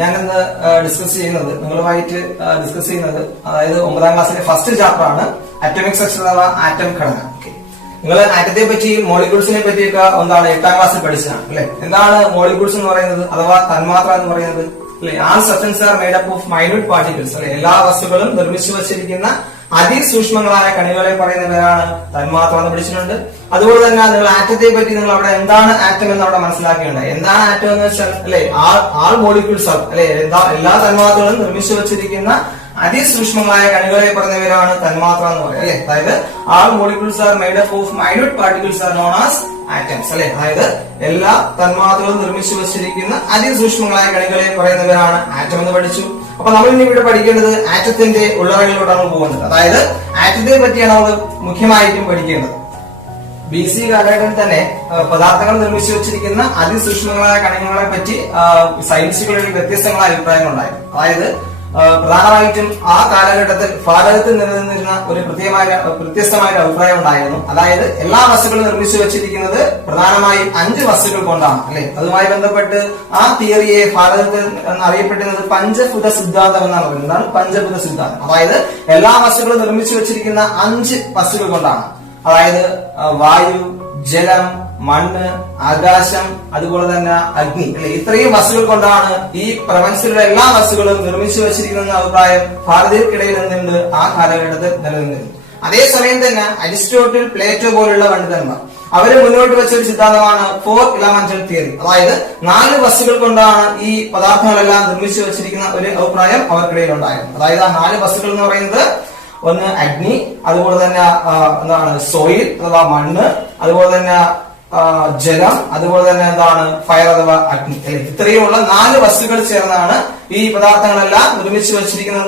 ഞാനിന്ന് നിങ്ങളുമായിട്ട് ഡിസ്കസ് ചെയ്യുന്നത് അതായത് 9ാം ക്ലാസ്സിലെ ഫസ്റ്റ് ചാപ്റ്റർ ആണ് അറ്റോമിക് സ്ട്രക്ചർ അഥവാ ആറ്റം ഘടന. നിങ്ങൾ ആറ്റത്തെ പറ്റി മോളിക്യൂൾസിനെ പറ്റിയൊക്കെ 8ാം ക്ലാസ്സിൽ പഠിച്ചതാണ് അല്ലെ. എന്താണ് മോളിക്യൂൾസ് എന്ന് പറയുന്നത് അഥവാ തന്മാത്ര എന്ന് പറയുന്നത് അല്ലെ? All substances are made up of minute particles അല്ലെ. എല്ലാ വസ്തുക്കളും നിർമ്മിച്ചു വച്ചിരിക്കുന്ന അതിസൂക്ഷ്മങ്ങളായ കണികളെ പറയുന്നവരാണ് തന്മാത്ര എന്ന് പഠിച്ചിട്ടുണ്ട്. അതുപോലെ തന്നെ നിങ്ങൾ ആറ്റത്തെ പറ്റി നിങ്ങൾ അവിടെ എന്താണ് ആറ്റം എന്ന് അവിടെ മനസ്സിലാക്കേണ്ടത്. എന്താണ് ആറ്റം എന്ന് വെച്ചാൽ അല്ലെ ആൾ മോളിക്യൂൾസ് അല്ലെ എല്ലാ തന്മാത്രകളും നിർമ്മിച്ചു വച്ചിരിക്കുന്ന അതിസൂക്ഷ്മങ്ങളായ കണികളെ പറഞ്ഞവരാണ് തന്മാത്ര എന്ന് പറയുന്നത് അല്ലെ. അതായത് all molecules are made up of minute particles are known as atoms അല്ലെ. അതായത് എല്ലാ തന്മാത്രകളും നിർമ്മിച്ചു വച്ചിരിക്കുന്ന അതിസൂക്ഷ്മങ്ങളായ കണികളെ പറയുന്നവരാണ് ആറ്റം എന്ന് പഠിച്ചു. അപ്പൊ നമ്മൾ ഇനി ഇവിടെ പഠിക്കേണ്ടത് ആറ്റത്തിന്റെ ഉള്ളറകളിലോട്ടാണ് പോകുന്നത്. അതായത് ആറ്റത്തെ പറ്റിയാണ് നമ്മൾ മുഖ്യമായിട്ടും പഠിക്കേണ്ടത്. BC കാലഘട്ടത്തിൽ തന്നെ പദാർത്ഥങ്ങൾ നിർമ്മിച്ചു വെച്ചിരിക്കുന്ന അതിസൂക്ഷ്മങ്ങളായ കണികകളെ പറ്റി സയൻസുകളിൽ വ്യത്യസ്തങ്ങളായ അഭിപ്രായങ്ങളുണ്ടായിരുന്നു. അതായത് പ്രധാനമായിട്ടും ആ കാലഘട്ടത്തിൽ ഭാരതത്തിൽ നിലനിന്നിരുന്ന ഒരു വ്യത്യസ്തമായ ഒരു അഭിപ്രായം ഉണ്ടായിരുന്നു. അതായത് എല്ലാ വസ്തുക്കളും നിർമ്മിച്ചു വെച്ചിരിക്കുന്നത് പ്രധാനമായും 5 വസ്തുക്കൾ കൊണ്ടാണ് അല്ലെ. അതുമായി ബന്ധപ്പെട്ട് ആ തിയറിയെ ഭാരതത്തിൽ അറിയപ്പെടുന്നത് പഞ്ചഭൂത സിദ്ധാന്തം എന്നാണ് പറയുന്നത്. എന്താണ് പഞ്ചഭൂത സിദ്ധാന്തം? അതായത് എല്ലാ വസ്തുക്കളും നിർമ്മിച്ചു വെച്ചിരിക്കുന്ന 5 വസ്തുക്കൾ കൊണ്ടാണ്. അതായത് വായു, ജലം, മണ്ണ്, ആകാശം, അതുപോലെ തന്നെ അഗ്നി അല്ലെ. ഇത്രയും വസ്തുക്കൾ കൊണ്ടാണ് ഈ പ്രപഞ്ചത്തിലുള്ള എല്ലാ വസ്തുക്കളും നിർമ്മിച്ചു വെച്ചിരിക്കുന്ന അഭിപ്രായം ഭാരതീയർക്കിടയിൽ നിന്നുണ്ട് ആ കാലഘട്ടത്തിൽ നിലനിന്നിരുന്നു. അതേസമയം തന്നെ അരിസ്റ്റോട്ടിൽ, പ്ലേറ്റോ പോലുള്ള പണ്ഡിതന്മാർ അവര് മുന്നോട്ട് വെച്ച ഒരു സിദ്ധാന്തമാണ് 4 എലമെന്റൽ തിയറി. അതായത് 4 വസ്തുക്കൾ കൊണ്ടാണ് ഈ പദാർത്ഥങ്ങളെല്ലാം നിർമ്മിച്ചു വെച്ചിരിക്കുന്ന ഒരു അഭിപ്രായം അവർക്കിടയിൽ ഉണ്ടായിരുന്നു. അതായത് ആ 4 വസ്തുക്കൾ എന്ന് പറയുന്നത് ഒന്ന് അഗ്നി, അതുപോലെ തന്നെ സോയിൽ അഥവാ മണ്ണ്, അതുപോലെ തന്നെ ജലം, അതുപോലെ തന്നെ ഫയർ അഥവാ അഗ്നി അല്ലെ. ഇത്രയുമുള്ള 4 വസ്തുക്കൾ ചേർന്നാണ് ഈ പദാർത്ഥങ്ങളെല്ലാം നിർമ്മിച്ചു വെച്ചിരിക്കുന്ന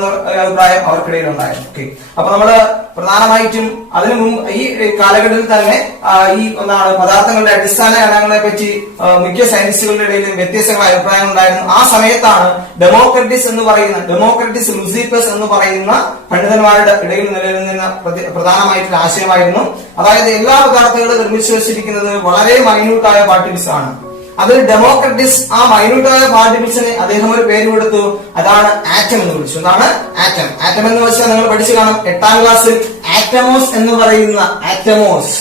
അഭിപ്രായം അവർക്കിടയിൽ ഉണ്ടായിരുന്നു. ഓക്കെ, അപ്പൊ നമ്മള് പ്രധാനമായിട്ടും അതിനു മുമ്പ് ഈ കാലഘട്ടത്തിൽ തന്നെ ഈ പദാർത്ഥങ്ങളുടെ അടിസ്ഥാന ഘടകങ്ങളെ പറ്റി മിക്ക സയൻസുകളുടെ ഇടയിൽ വ്യത്യസ്തങ്ങളായ അഭിപ്രായങ്ങൾ ഉണ്ടായിരുന്നു. ആ സമയത്താണ് ഡെമോക്രറ്റിസ് ലൂസിഫസ് എന്ന് പറയുന്ന പണ്ഡിതന്മാരുടെ ഇടയിൽ നിലനിന്ന പ്രധാനമായിട്ടുള്ള ആശയമായിരുന്നു. അതായത് എല്ലാ പദാർത്ഥങ്ങളും നിർമ്മിച്ചു വെച്ചിരിക്കുന്നത് വളരെ മൈന്യൂട്ടായ പാർട്ടിക്കിൾസ് ആണ്. അതിൽ ഡെമോക്രറ്റിസ് ആ മൈന്യൂട്ടായ പാർട്ടിക്കിൾസിന് അദ്ദേഹം ഒരു പേര് കൊടുത്തു. അതാണ് ആറ്റം എന്ന് വിളിച്ചു. എന്താണ് ആറ്റം? ആറ്റം എന്ന് വെച്ചാൽ നിങ്ങൾ പഠിച്ചു കാണും 8ാം ക്ലാസ്സിൽ. ആറ്റമോസ് എന്ന് പറയുന്ന ആറ്റമോസ്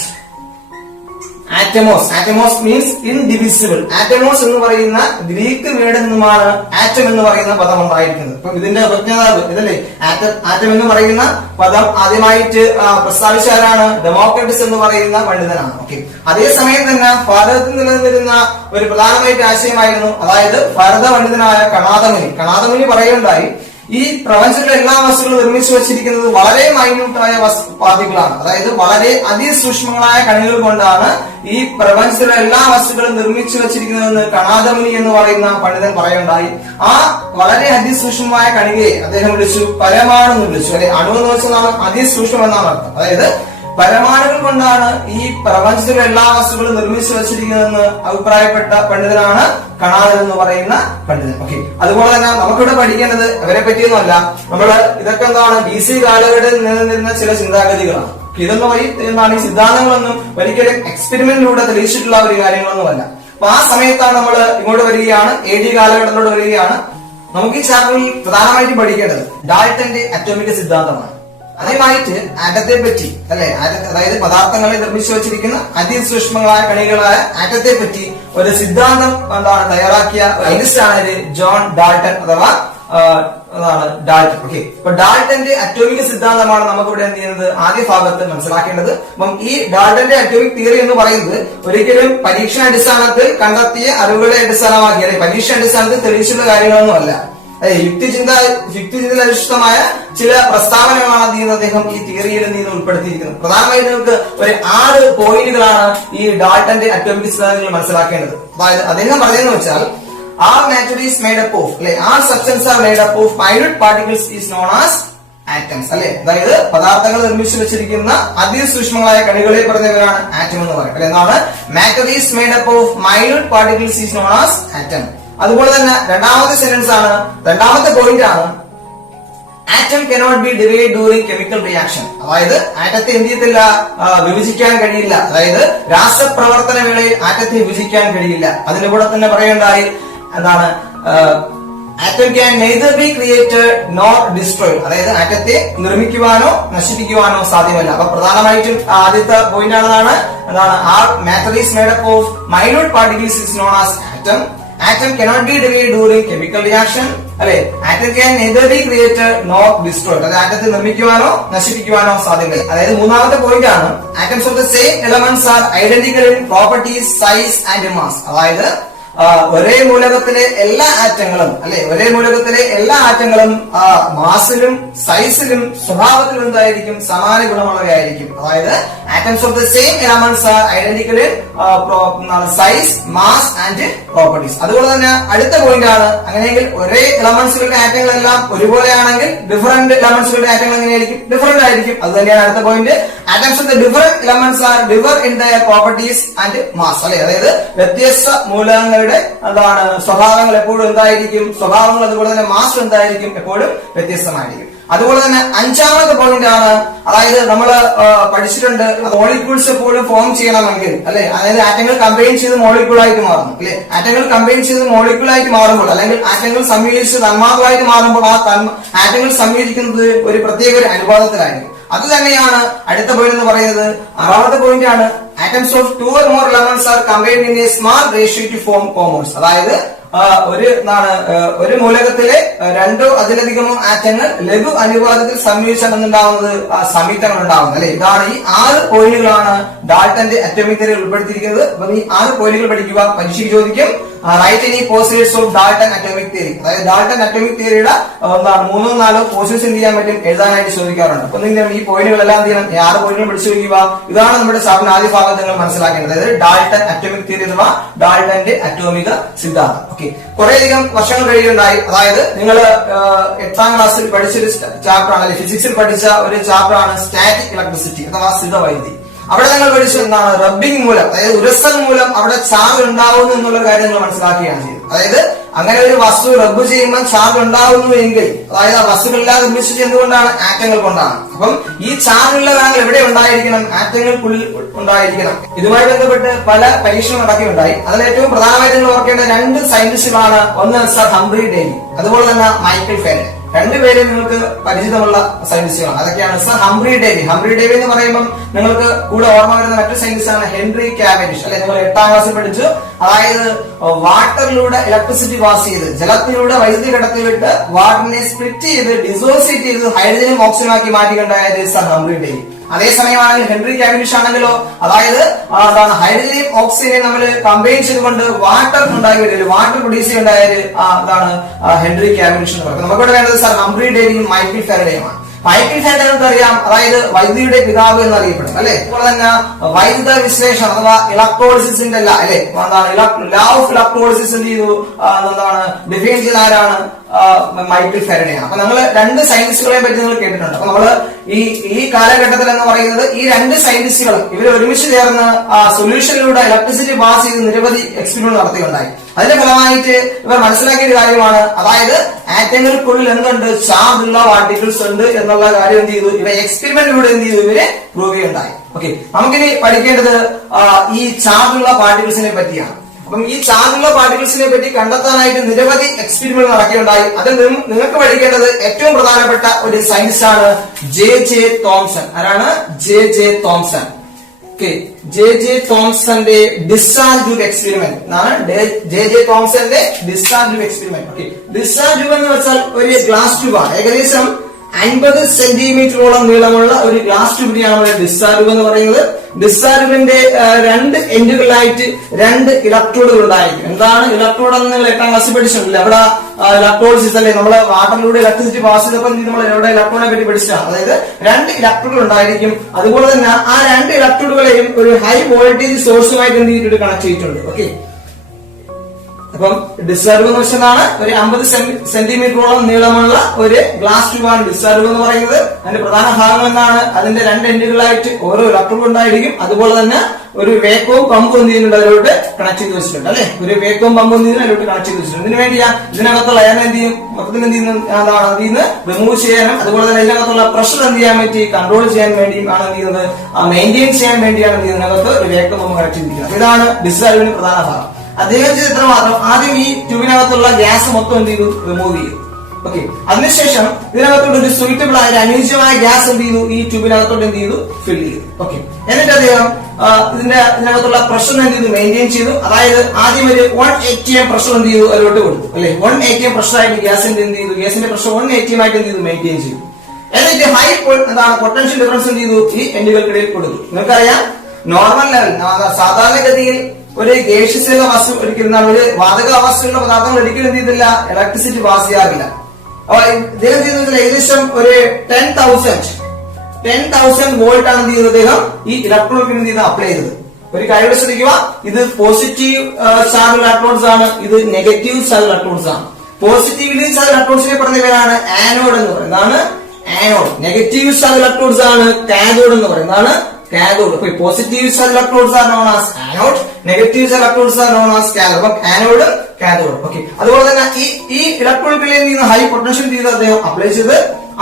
മീൻസ് ഇൻഡിവിസിബിൾ. ആറ്റമോസ് എന്ന് പറയുന്ന ഗ്രീക്ക് വേർഡിൽ നിന്നുമാണ് ആറ്റം എന്ന് പറയുന്ന പദം ഉണ്ടായിരിക്കുന്നത്. അപ്പൊ ഇതിന്റെ ഉപജ്ഞാതാവ് ഇതല്ലേ ആറ്റം എന്ന് പറയുന്ന പദം ആദ്യമായിട്ട് പ്രസ്താവിച്ചാരാണ്? ഡെമോക്രറ്റിസ് എന്ന് പറയുന്ന പണ്ഡിതനാണ്. ഓക്കെ, അതേസമയം തന്നെ ഭാരതത്തിൽ നിലനിന്നിരുന്ന ഒരു പ്രധാനമായിട്ട് ആശയമായിരുന്നു. അതായത് ഭാരത പണ്ഡിതനായ കണാദമുനി പറയുകയുണ്ടായി, ഈ പ്രപഞ്ചത്തിലെ എല്ലാ വസ്തുക്കളും നിർമ്മിച്ചു വച്ചിരിക്കുന്നത് വളരെ മൈന്യൂട്ടായ പാർട്ടികളാണ്. അതായത് വളരെ അതിസൂക്ഷ്മങ്ങളായ കണികൾ കൊണ്ടാണ് ഈ പ്രപഞ്ചത്തിലെ എല്ലാ വസ്തുക്കളും നിർമ്മിച്ചു വച്ചിരിക്കുന്നതെന്ന് കണാദമുനി എന്ന് പറയുന്ന പണ്ഡിതൻ പറയുണ്ടായി. ആ വളരെ അതിസൂക്ഷ്മമായ കണികയെ അദ്ദേഹം വിളിച്ചു പരമാണു എന്ന് വിളിച്ചു അല്ലെ. അണു എന്ന് വെച്ചാൽ അതിസൂക്ഷ്മം എന്നാണ് അർത്ഥം. അതായത് പരമാണുകൾ കൊണ്ടാണ് ഈ പ്രപഞ്ചത്തിലെ എല്ലാ വസ്തുക്കളും നിർമ്മിച്ചു വച്ചിരിക്കുന്നതെന്ന് അഭിപ്രായപ്പെട്ട പണ്ഡിതനാണ് കണാദൻ എന്ന് പറയുന്ന പണ്ഡിതൻ. ഓക്കെ, അതുപോലെ തന്നെ നമുക്കിവിടെ പഠിക്കേണ്ടത് അവരെ പറ്റിയൊന്നുമല്ല. നമ്മള് ഇതൊക്കെ BC കാലഘട്ടത്തിൽ നിലനിന്നിരുന്ന ചില ചിന്താഗതികളാണ്. ഇതൊന്നും ഈ സിദ്ധാന്തങ്ങളൊന്നും ഒരിക്കലും എക്സ്പെരിമെന്റിലൂടെ തെളിയിച്ചിട്ടുള്ള ഒരു കാര്യങ്ങളൊന്നുമല്ല. അപ്പൊ ആ സമയത്താണ് നമ്മൾ ഇങ്ങോട്ട് വരികയാണ്, AD കാലഘട്ടത്തിലോട്ട് വരികയാണ്. നമുക്ക് ഈ ചാപ്റ്ററിൽ പ്രധാനമായിട്ടും പഠിക്കേണ്ടത് ഡാൾട്ടന്റെ അറ്റോമിക് സിദ്ധാന്തമാണ്. ആദ്യമായിട്ട് ആറ്റത്തെ പറ്റി അല്ലെ, അതായത് പദാർത്ഥങ്ങളെ നിർമ്മിച്ചു വെച്ചിരിക്കുന്ന അതിസൂക്ഷ്മങ്ങളായ കണികളായ ആറ്റത്തെ പറ്റി ഒരു സിദ്ധാന്തം തയ്യാറാക്കിയ സയന്റിസ്റ്റാണ് ജോൺ ഡാൾട്ടൺ അഥവാ ഡാൾട്ടൺ. ഓക്കെ, അപ്പൊ ഡാൾട്ടന്റെ അറ്റോമിക് സിദ്ധാന്തമാണ് നമുക്കിവിടെ എന്ത് ചെയ്യുന്നത് ആദ്യ ഭാഗത്ത് മനസ്സിലാക്കേണ്ടത്. അപ്പം ഈ ഡാൾട്ടന്റെ അറ്റോമിക് തിയറി എന്ന് പറയുന്നത് ഒരിക്കലും പരീക്ഷണാടിസ്ഥാനത്തിൽ കണ്ടെത്തിയ അറിവുകളെ അടിസ്ഥാനമാക്കി അല്ലെ പരീക്ഷണാടിസ്ഥാനത്തിൽ തെളിയിച്ചുള്ള കാര്യങ്ങളൊന്നും അല്ല. യുക്തിചിന്തയിലധിഷ്ഠിതമായ ചില പ്രസ്താവനകളാണ് അദ്ദേഹം ഈ തിയറിയിൽ ഉൾപ്പെടുത്തിയിരിക്കുന്നത്. പ്രധാനമായും നമുക്ക് ഒരു 6 പോയിന്റുകളാണ് ഈ ഡാൾട്ടന്റെ അറ്റോമിക് സിദ്ധാന്തങ്ങൾ മനസ്സിലാക്കേണ്ടത്. അതായത് അദ്ദേഹം പറയുന്നത് വെച്ചാൽ all matter is made up of all substances are made up of minute particles is known as atoms അല്ലെ. അതായത് പദാർത്ഥങ്ങൾ നിർമ്മിച്ചു വെച്ചിരിക്കുന്ന അതിസൂക്ഷ്മങ്ങളായ കണികളെ പറഞ്ഞവരാണ് ആറ്റം എന്ന് പറയുന്നത്. എന്താണ് matter is made up of minute particles is known as atom. അതുപോലെ തന്നെ രണ്ടാമത്തെ പോയിന്റ് ആണ് atom cannot be divided during chemical reaction. അതായത് ആറ്റത്തെ എന്ത് ചെയ്യത്തില്ല, വിഭജിക്കാൻ കഴിയില്ല. അതായത് രാസപ്രവർത്തന വേളയിൽ ആറ്റത്തെ വിഭജിക്കാൻ കഴിയില്ല. അതിന്റെ കൂടെ തന്നെ പറയേണ്ടായി atom can neither be created nor destroyed. അതായത് ആറ്റത്തെ നിർമ്മിക്കുവാനോ നശിപ്പിക്കുവാനോ സാധ്യമല്ല. അപ്പൊ പ്രധാനമായിട്ടും ആദ്യത്തെ പോയിന്റ് ആണെന്നാണ് എന്താണ് are matter is made up of minute particles is known as atom. Atom cannot be delayed during chemical reaction. അല്ലെ, atom can neither be created nor destroyed. അതായത് ആറ്റത്തെ നിർമ്മിക്കുവാനോ നശിപ്പിക്കുവാനോ സാധ്യമല്ല. അതായത് മൂന്നാമത്തെ പോയിന്റ് ആണ് atoms of the same elements are identical in properties, size and mass. അതായത് ഒരേ മൂലകത്തിലെ എല്ലാ ആറ്റങ്ങളും അല്ലെ ഒരേ മൂലകത്തിലെ എല്ലാ ആറ്റങ്ങളും മാസിലും സൈസിലും സ്വഭാവത്തിലും എന്തായിരിക്കും സമാന ഗുണമുള്ളവയായിരിക്കും. അതായത് atoms of the same elements R identical in size, mass and properties. അതുപോലെ തന്നെ അടുത്ത പോയിന്റ് ആണ് അങ്ങനെയെങ്കിൽ ഒരേ എലമെന്റ്സുകളുടെ ആറ്റങ്ങളെല്ലാം ഒരുപോലെയാണെങ്കിൽ ഡിഫറെന്റ് എലമെന്റ്സുകളുടെ ആറ്റങ്ങൾ എങ്ങനെയായിരിക്കും? ഡിഫറെന്റ് ആയിരിക്കും. അത് തന്നെയാണ് അടുത്ത point. Atoms of the different elements R differ in their properties and mass. അല്ലെ, അതായത് വ്യത്യസ്ത മൂലകങ്ങൾ എന്താണ് സ്വഭാവങ്ങൾ എപ്പോഴും എന്തായിരിക്കും? സ്വഭാവങ്ങൾ അതുപോലെ തന്നെ മാസ് എന്തായിരിക്കും? എപ്പോഴും വ്യത്യസ്തമായിരിക്കും. അതുപോലെ തന്നെ അഞ്ചാമത്തെ പോയിന്റ് ആണ്, അതായത് നമ്മൾ പഠിച്ചിട്ടുണ്ട് മോളിക്യൂൾസ് എപ്പോഴും ഫോം ചെയ്യണമെങ്കിൽ അല്ലെ, അതായത് ആറ്റങ്ങൾ കമ്പൈൻ ചെയ്ത് മോളിക്യൂൾ ആയിട്ട് മാറുന്നു അല്ലെ. ആറ്റങ്ങൾ കമ്പൈൻ ചെയ്ത് മോളിക്യൂൾ ആയിട്ട് മാറുമ്പോൾ അല്ലെങ്കിൽ ആറ്റങ്ങൾ സംയോജിച്ച് തന്മാത്രയായിട്ട് മാറുമ്പോൾ ആ ആറ്റങ്ങൾ സംയോജിക്കുന്നത് ഒരു പ്രത്യേക ഒരു അനുപാതത്തിലായിരിക്കും. അത് തന്നെയാണ് അടുത്ത പോയിന്റ് എന്ന് പറയുന്നത്. ആറാമത്തെ പോയിന്റ് ആണ് atoms of two or more elements are combined in a small ratio to form compounds. അതായത് ഒരു മൂലകത്തിലെ രണ്ടോ അതിലധികമോ ആറ്റങ്ങൾ ലഘു അനുപാതത്തിൽ സംയോജിച്ചാണ് എന്തുണ്ടാവുന്നത്? സംയുക്തങ്ങൾ ഉണ്ടാവുന്നത് അല്ലെ. ഇതാണ് ഈ 6 പോയിന്റുകളാണ് ഡാൾട്ടന്റെ അറ്റോമിക് തിയറി ഉൾപ്പെടുത്തിയിരിക്കുന്നത്. അപ്പൊ ഈ 6 പോയിന്റുകൾ പഠിക്കുക. പരീക്ഷയ്ക്ക് ചോദിക്കും write any positives of Dalton atomic theory. അതായത് ഡാൾട്ടൻ അറ്റോമിക് തിയറിയുടെ 3-4 പോസിറ്റീവ്സ് എന്ത് ചെയ്യാൻ പറ്റും? എഴുതാനായിട്ട് ചോദിക്കാറുണ്ട്. അപ്പൊ നിങ്ങൾ ഈ പോയിന്റുകളെല്ലാം എന്ത് ചെയ്യണം? 6 പോയിന്റുകൾ പഠിച്ചു വയ്ക്കുക. ഇതാണ് നമ്മുടെ ചാപ്റ്റർ ആദ്യ ഭാഗത്ത് നിങ്ങൾ മനസ്സിലാക്കേണ്ടത്. അതായത് ഡാൾട്ടൻ അറ്റോമിക് തിയറി അഥവാ ഡാൾട്ടന്റെ അറ്റോമിക സിദ്ധാന്തം. ഓക്കെ, കുറേയധികം വർഷങ്ങൾ കഴിയുണ്ടായി. അതായത് നിങ്ങൾ 8ാം ക്ലാസ്സിൽ പഠിച്ചൊരു ചാപ്റ്റർ ആണ് അല്ലെ, ഫിസിക്സിൽ പഠിച്ച ഒരു ചാപ്റ്റർ ആണ് സ്റ്റാറ്റിക് ഇലക്ട്രിസിറ്റി അഥവാ സ്ഥിതവൈദ്യുതി. അവിടെ നിങ്ങൾ പഠിച്ചത് എന്താണ്? റബ്ബിംഗ് മൂലം, അതായത് ഉരസൽ മൂലം അവിടെ ചാർജ് ഉണ്ടാവുന്നു എന്നുള്ള കാര്യം നിങ്ങൾ മനസ്സിലാക്കുകയാണ് ചെയ്തത്. അതായത് അങ്ങനെ ഒരു വസ്തു റബ്ബ് ചെയ്യുമ്പോൾ ചാർജ് ഉണ്ടാവുന്നു എങ്കിൽ അതായത് ആ വസ്തുക്കളെല്ലാം നിർമ്മിച്ചത് എന്തുകൊണ്ടാണ്? ആറ്റങ്ങൾ കൊണ്ടാണ്. അപ്പം ഈ ചാർജുള്ള കാര്യങ്ങൾ എവിടെ ഉണ്ടായിരിക്കണം? ആറ്റങ്ങൾക്കുള്ളിൽ ഉണ്ടായിരിക്കണം. ഇതുമായി ബന്ധപ്പെട്ട് പല പരീക്ഷണങ്ങൾ നടക്കുകയുണ്ടായി. അതിൽ ഏറ്റവും പ്രധാനമായിട്ട് നിങ്ങൾ ഓർക്കേണ്ട 2 സയന്റിസ്റ്റുകളാണ്. ഒന്ന് സർ ഹംഫ്രി ഡേവി, അതുപോലെ തന്നെ മൈക്കൽ ഫാരഡേ. രണ്ടുപേരും നിങ്ങൾക്ക് പരിചിതമുള്ള സയന്റിസ്റ്റുകളാണ്. അതൊക്കെയാണ് sir Humphry Davy. Humphrey Davy എന്ന് പറയുമ്പോൾ നിങ്ങൾക്ക് കൂടെ ഓർമ്മ വരുന്ന മറ്റൊരു സയന്റിസ്റ്റ് ആണ് ഹെൻറി കാവൻഡിഷ് അല്ലെ. നിങ്ങൾ 8ാം ക്ലാസ്സിൽ പഠിച്ചു. അതായത് വാട്ടറിലൂടെ ഇലക്ട്രിസിറ്റി പാസ് ചെയ്ത് ജലത്തിലൂടെ വൈദ്യുതി കടത്തിവിട്ട് വാട്ടറിനെ സ്പ്ലിറ്റ് ചെയ്ത് ഡിസോസിയേറ്റ് ചെയ്ത് ഹൈഡ്രജനും ഓക്സിജനും ആക്കി മാറ്റിക്കൊണ്ടായത് സർ ഹംഫ്രി ഡേവി. അതേസമയമാണെങ്കിൽ ഹെൻറി കാവൻഡിഷ് ആണെങ്കിലോ അതായത് ഹൈഡ്രജനെയും ഓക്സിജനെയും നമ്മൾ കമ്പൈൻ ചെയ്തുകൊണ്ട് വാട്ടർ ഉണ്ടാക്കി വരില്ല, വാട്ടർ പ്രൊഡ്യൂസ് ചെയ്യേണ്ടായത് ഹെൻറി കാവൻഡിഷ് എന്ന് പറയുന്നത്. നമുക്കിവിടെ വേണ്ടത് സർ ഹംഫ്രി ഡേവിയും മൈക്കൽ ഫാരഡേയുമാണ്. മൈക്കൽ ഫാരഡേ നമുക്കറിയാം, അതായത് വൈദ്യുതിയുടെ പിതാവ് എന്നറിയപ്പെടും അല്ലെ. അതുപോലെ തന്നെ വൈദ്യുത വിശ്ലേഷണം അഥവാ ഇലക്ട്രോളിസിന്റെ അല്ലെ ലോ ഓഫ് ഇലക്ട്രോളിസിസ് എന്ത് ചെയ്തു? ഡിഫൈൻ ചെയ്ത ആരാണ്? Michael Faraday. അപ്പൊ നമ്മൾ 2 സയന്റിസ്റ്റുകളെ പറ്റി നിങ്ങൾ കേട്ടിട്ടുണ്ട്. അപ്പൊ നമ്മള് ഈ കാലഘട്ടത്തിൽ എന്ന് പറയുന്നത് ഈ 2 സയന്റിസ്റ്റുകളും ഇവർ ഒരുമിച്ച് ചേർന്ന് സൊല്യൂഷനിലൂടെ ഇലക്ട്രിസിറ്റി പാസ് ചെയ്ത് നിരവധി എക്സ്പെരിമെന്റ് നടത്തുകയുണ്ടായി. അതിന്റെ ഫലമായിട്ട് ഇവർ മനസ്സിലാക്കിയ ഒരു കാര്യമാണ്, അതായത് ആറ്റങ്ങൾക്കുള്ളിൽ എന്തുണ്ട്? ചാർജ് ഉള്ള പാർട്ടിക്കിൾസ് ഉണ്ട് എന്നുള്ള കാര്യം എന്ത് ചെയ്തു? ഇവ എക്സ്പെരിമെന്റിലൂടെ എന്ത് ചെയ്തു? ഇവരെ പ്രൂവ് ചെയ്യുകയുണ്ടായി. ഓക്കെ, നമുക്കിനി പഠിക്കേണ്ടത് ഈ ചാർജ് ഉള്ള പാർട്ടിക്കിൾസിനെ പറ്റിയാണ്. അപ്പം ഈ ചാർജുള്ള പാർട്ടിക്കിൾസിനെ പറ്റി കണ്ടെത്താനായിട്ട് നിരവധി എക്സ്പെരിമെന്റ് നടക്കുകയുണ്ടായി. അതിൽ നിങ്ങൾക്ക് പഠിക്കേണ്ടത് ഏറ്റവും പ്രധാനപ്പെട്ട ഒരു സയൻസ് ആണ് ജെ തോംസൺ. ആരാണ്? J Thomson. ഓക്കെ, ജെ തോംസന്റെ ഡിസ്ചാർജ് ട്യൂബ് എക്സ്പെരിമെന്റ് എന്നാണ് ജെ തോംസന്റെ discharge tube experiment. Okay, discharge tube എന്ന് വെച്ചാൽ ഒരു ഗ്ലാസ് ട്യൂബാണ്. ഏകദേശം 50 സെന്റിമീറ്ററോളം നീളമുള്ള ഒരു ഗ്ലാസ് ട്യൂബിനെയാണ് നമ്മുടെ ഡിസ്ചാർജ് ട്യൂബ് എന്ന് പറയുന്നത്. ഡിസ്ചാർജിന്റെ 2 എൻഡുകളായിട്ട് 2 ഇലക്ട്രോഡുകൾ ഉണ്ടായിരിക്കും. എന്താണ് ഇലക്ട്രോഡ് എന്ന് നിങ്ങൾ 8ാം ക്ലാസ്സിൽ പഠിച്ചിട്ടില്ല? അവിടെ ഇലക്ട്രോളിസിസ് അല്ലെ, നമ്മള് വാട്ടറിലൂടെ ഇലക്ട്രിസിറ്റി പാസ് ചെയ്തപ്പോൾ നമ്മൾ ഇവിടെ ഇലക്ട്രോണിനെ പറ്റി പഠിച്ചതാണ്. അതായത് 2 ഇലക്ട്രോഡുകൾ ഉണ്ടായിരിക്കും. അതുപോലെ തന്നെ ആ 2 ഇലക്ട്രോഡുകളെയും ഒരു ഹൈ വോൾട്ടേജ് സോഴ്സുമായിട്ട് എന്ത് ചെയ്തിട്ട് കണക്ട് ചെയ്തിട്ടുണ്ട്. ഓക്കെ, അപ്പം ഡിസ്ചാർജ് എന്ന് വെച്ചാൽ ഒരു 50 സെന്റിമീറ്ററോളം നീളമുള്ള ഒരു ഗ്ലാസ് ട്യൂബാണ് ഡിസ്ചാർജ് എന്ന് പറയുന്നത്. അതിന്റെ പ്രധാന ഭാഗങ്ങൾ എന്താണ്? അതിന്റെ 2 എൻഡുകളായിട്ട് ഓരോ ഇലക്ട്രോഡ് ഉണ്ടായിരിക്കും. അതുപോലെ തന്നെ ഒരു വേക്കവും പമ്പും എന്ത് ചെയ്യുന്നുണ്ട്? അതിലോട്ട് കണക്ട് ചെയ്ത് വെച്ചിട്ടുണ്ട് അല്ലെ. ഒരു വേക്കവും പമ്പും എന്ത് ചെയ്യുന്നു? അതിലോട്ട് കണക്ട് ചെയ്ത് വെച്ചിട്ടുണ്ട്. ഇതിനു വേണ്ടിയാ ഇതിനകത്തുള്ള എയർ എന്ത് ചെയ്യും? മൊത്തത്തിൽ എന്ത് ചെയ്യുന്നത്? അതിൽ നിന്ന് റിമൂവ് ചെയ്യാനും അതുപോലെ തന്നെ ഇതിനകത്തുള്ള പ്രഷർ എന്ത് ചെയ്യാൻ പറ്റി? കൺട്രോൾ ചെയ്യാൻ വേണ്ടിയും ആണ് എന്ത് ചെയ്യുന്നത്? മെയിൻറ്റെയിൻ ചെയ്യാൻ വേണ്ടിയാണ് എന്ത് ചെയ്യുന്നത്? ഇതിനകത്ത് ഒരു വേക്കവും പമ്പും കണക്ട് ചെയ്തിരിക്കുന്നത്. ഇതാണ് ഡിസ്ചാർജിന്റെ പ്രധാന ഭാഗം. അദ്ദേഹം ചെയ്ത് എത്ര മാത്രം ആദ്യം ഈ ട്യൂബിനകത്തുള്ള ഗ്യാസ് മൊത്തം എന്ത് ചെയ്തു റിമൂവ് ചെയ്തു. ഓക്കെ, അതിനുശേഷം ഇതിനകത്തോട്ട് ഒരു സൂറ്റബിൾ ആയ അനുയോജ്യമായ ഗ്യാസ് എന്ത് ചെയ്തു ഈ ട്യൂബിനകത്തോട്ട് എന്ത് ചെയ്തു ഫിൽ ചെയ്തു. ഓക്കെ, എന്നിട്ട് അദ്ദേഹം ഇതിനകത്തുള്ള പ്രഷർ എന്ത് ചെയ്തു മെയിൻറ്റെയിൻ ചെയ്തു. അതായത് ആദ്യം ഒരു 1 atm പ്രഷർ എന്ത് ചെയ്തു അതിലോട്ട് കൊടുത്തു അല്ലെ. 1 atm പ്രഷർ ആയിട്ട് ഗ്യാസിന്റെ എന്ത് ചെയ്തു ഗ്യാസിന്റെ പ്രഷർ 1 atm ആയിട്ട് എന്ത് ചെയ്തു മെയിൻറ്റെയിൻ ചെയ്തു. എന്നിട്ട് ഹൈ പൊട്ടൻഷ്യൽ ഡിഫറൻസ് എന്ത് ചെയ്തു ഈ എൻഡുകൾക്കിടയിൽ കൊടുത്തു. നിങ്ങൾക്കറിയാം നോർമൽ ലെവൽ സാധാരണഗതിയിൽ ഒരു ഗേഷ്യസുള്ള വസ്തു ഒരിക്കലും ഒരു വാതക അവസ്ഥയുള്ള പദാർത്ഥങ്ങൾ ഒരിക്കലും എന്ത് ചെയ്തില്ല ഇലക്ട്രിസിറ്റി പാസ് ചെയ്യാറില്ല. അപ്പൊ ഇദ്ദേഹം ചെയ്തതിൽ ഏകദേശം ഒരു 10,000 വോൾട്ട് ആണ് എന്ത് ചെയ്തത് അദ്ദേഹം ഈ ഇലക്ട്രോണിക് എന്ത് ചെയ്ത് അപ്ലൈ ചെയ്തത്. ഒരു കാര്യം ശ്രദ്ധിക്കുക, ഇത് പോസിറ്റീവ് ചാർജ് ഇലക്ട്രോഡ്സ് ആണ്, ഇത് നെഗറ്റീവ് ചാർജ് ഇലക്ട്രോഡ്സ് ആണ്. പോസിറ്റീവ്ലി ചാർജ് ഇലക്ട്രോഡ്സിനെ പറഞ്ഞ പേരാണ് ആനോഡ് എന്ന് പറയുന്നതാണ് ആനോഡ്. നെഗറ്റീവ് ചാർജ് ഇലക്ട്രോഡ്സ് ആണ് കാഥോഡ് എന്ന് പറയുന്നതാണ് cathode. Positive charge electrodes are known as anode, negative charge electrodes are known as cathode. അപ്പൊ ആനോഡ് കാഥോഡ്. ഓക്കെ, അതുപോലെ തന്നെ ഈ ഇലക്ട്രോണിക്കിൽ നിന്ന് ഹൈ പൊട്ടൻഷ്യൽ ചെയ്ത് അദ്ദേഹം അപ്ലൈ ചെയ്ത്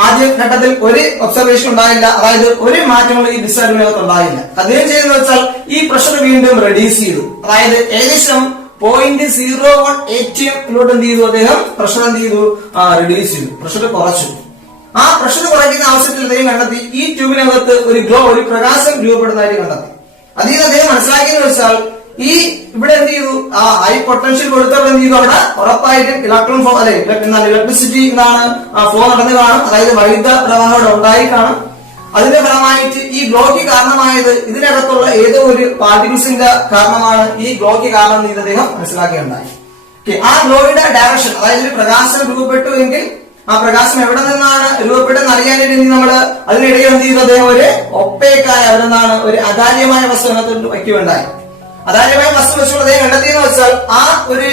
ആദ്യ ഘട്ടത്തിൽ ഒരു ഒബ്സർവേഷൻ ഉണ്ടായില്ല, അതായത് ഒരു മാറ്റങ്ങൾ ഈ ഡിസ്ചാർജിനകത്ത് ഉണ്ടായില്ല. അദ്ദേഹം ചെയ്യുന്നത് വെച്ചാൽ ഈ പ്രഷർ വീണ്ടും റെഡ്യൂസ് ചെയ്തു. അതായത് ഏകദേശം 0.01 atm എന്ത് ചെയ്തു അദ്ദേഹം പ്രഷർ എന്ത് ചെയ്തു റെഡ്യൂസ് ചെയ്തു, പ്രഷർ കുറച്ചു. ആ പ്രഷർ കുറയ്ക്കുന്ന ആവശ്യത്തിൽ അദ്ദേഹം കണ്ടെത്തി ഈ ട്യൂബിനകത്ത് ഒരു ഒരു പ്രകാശം രൂപപ്പെടുന്നതായിട്ട് കണ്ടെത്തി. അതിൽ അദ്ദേഹം മനസ്സിലാക്കിയെന്ന് വെച്ചാൽ ഈ ഇവിടെ എന്ത് ചെയ്തു ഹൈ പൊട്ടൻഷ്യൽ കൊടുത്തപ്പോൾ എന്ത് ചെയ്തു അവിടെ ഉറപ്പായിട്ടും ഇലക്ട്രോൺ ഫ്ലോ അല്ലെ ഇലക്ട്രിസിറ്റി ഫ്ലോ നടന്നു കാണും, അതായത് വൈദ്യുത പ്രവാഹം അവിടെ ഉണ്ടായി കാണും. അതിന്റെ ഫലമായിട്ട് ഈ ഗ്ലോയ്ക്ക് കാരണമായത് ഇതിനകത്തുള്ള ഏതോ ഒരു പാർട്ടിക്കിൾസിന്റെ കാരണമാണ് ഈ ഗ്ലോയ്ക്ക് കാരണം എന്ന് അദ്ദേഹം മനസ്സിലാക്കുകയുണ്ടായി. ആ ഗ്ലോയുടെ ഡയറക്ഷൻ, അതായത് ഒരു പ്രകാശം രൂപപ്പെട്ടു എങ്കിൽ ആ പ്രകാശം എവിടെ നിന്നാണ് രൂപപ്പെട്ടെന്ന് അറിയാനായിട്ട് നമ്മൾ അതിനിടയിൽ എന്ത് ചെയ്തു അദ്ദേഹം ഒരു ഒപ്പേക്കായ അവിടെ നിന്നാണ് ഒരു അകാര്യമായ വസ്തു അതിനകത്ത് വയ്ക്കുകയുണ്ടായി. അതാര്യമായ വസ്തു വെച്ചുകൊണ്ട് അദ്ദേഹം കണ്ടെത്തിയെന്ന് വെച്ചാൽ ആ ഒരു